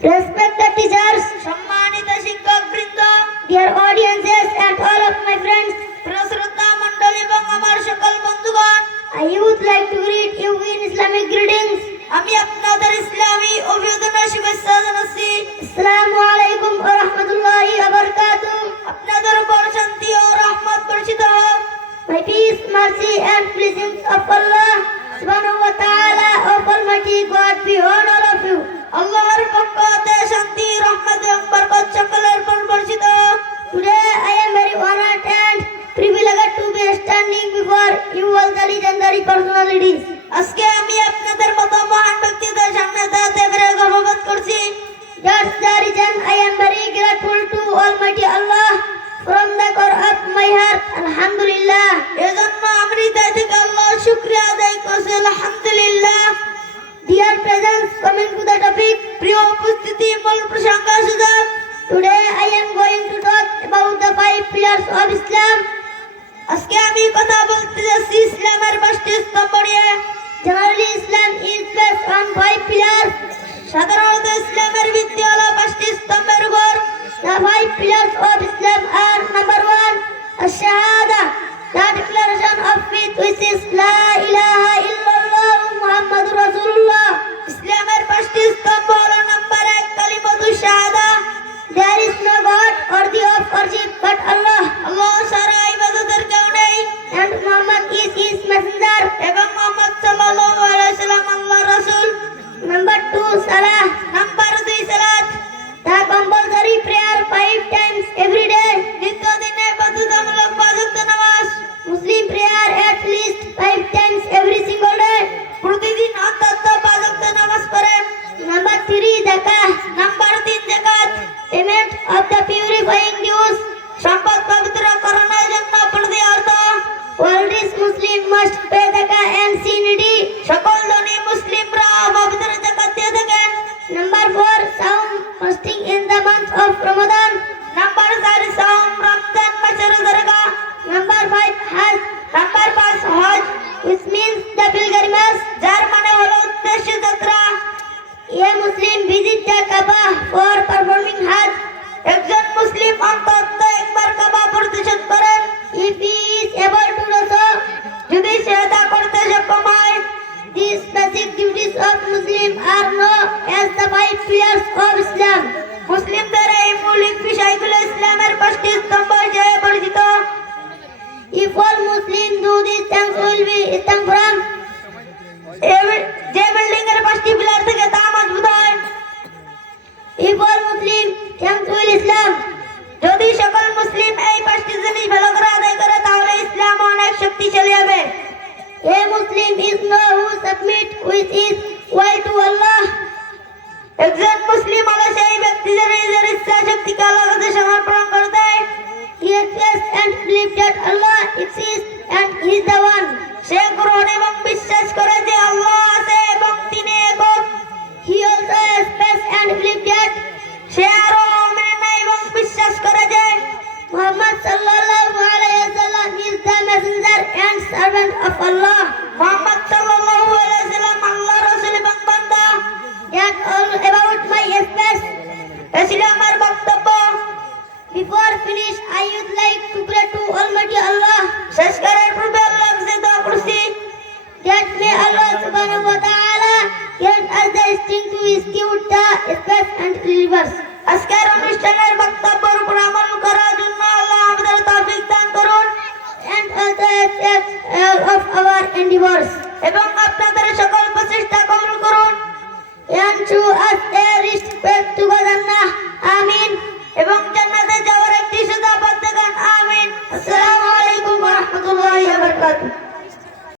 Respected teachers, সম্মানিত শিক্ষক বৃন্দ dear audiences, and all of my friends, প্রশ্রদ্ধা Mondal এবং আমার সকল বন্ধুগণ I would like to greet you in Islamic greetings. আমি আপনাদের ইসলামী অভিবাদনের শুভেচ্ছা জানাচ্ছি Assalamu alaikum wa rahmatullahi wa barakatuh. আপনাদের উপর শান্তি ও রহমত বর্ষিত হোক My peace, mercy, and blessings of Allah subhanahu wa ta'ala of Almighty God be on all of you. আল্লাহর personalities. আজকে আমি আপনাদের মতো মহান ব্যক্তিদের সামনে দাঁড়াতে পেরে গর্ববোধ করছি That's the reason I am very grateful to Almighty Allah from the core of my heart. Alhamdulillah. বলতে যাচ্ছি ইসলামের পাঁচটি স্তম্ভ Generally, Islam is based on five pillars. সাধারণত ইসলামের ভিত্তি হলো পাঁচটি স্তম্ভের উপর The five pillars of Islam are number one, Ash-Shahada, the declaration of faith which is La Muslim are known as the five pillars of Islam. এই মৌলিক বিষয়গুলো ইসলামের পাঁচটি স্তম্ভ হিসেবে পরিচিত If all Muslims do these things, will be এ- যে building এর পাঁচটি পিলার থেকে তা মজবুত হয় If all Muslims thanks will Islam. যদি সকল মুসলিম এই পাঁচটি জিনিস ভালো করে আদায় করে তাহলে ইসলাম অনেক শক্তিশালী হবে A Muslim is no who submit with his will to Allah. একজন মুসলিম হলো সেই ব্যক্তি যে নিজের এ আমার বক্তব্য Before finish, I would like to pray to Almighty Allah শেষ করার পূর্বে আল্লাহর কাছে দোয়া করছি that may Allah subhanahu wa ta'ala grant us the strength to execute the speech and delivers. আজকের অনুষ্ঠানের বক্তব্যের উপর আমল করার জন্য আল্লাহ আমাদের তৌফিক দান করুন and also accept all of our endeavors. এবং আপনাদের সকল প্রচেষ্টা কবুল করুন And to us